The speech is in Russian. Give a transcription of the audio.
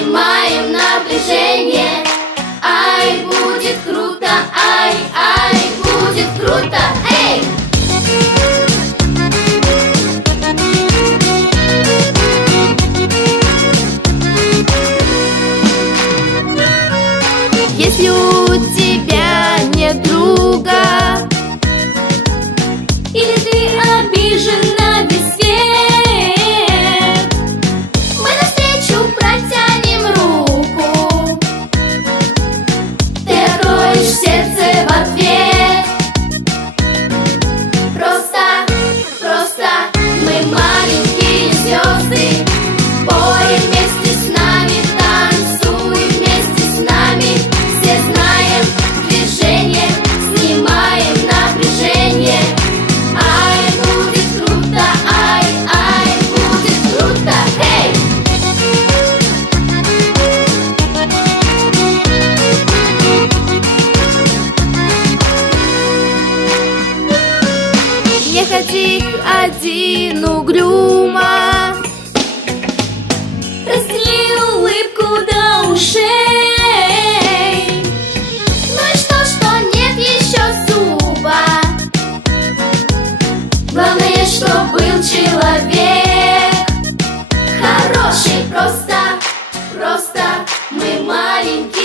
снимаем напряжение Ай, будет круто, ай, ай, будет круто, эй! Если у тебя нет друг один, один угрюмо. Разделил улыбку до ушей. Ну и что, что нет еще зуба? Главное, что был человек. Хороший просто, просто мы маленькие.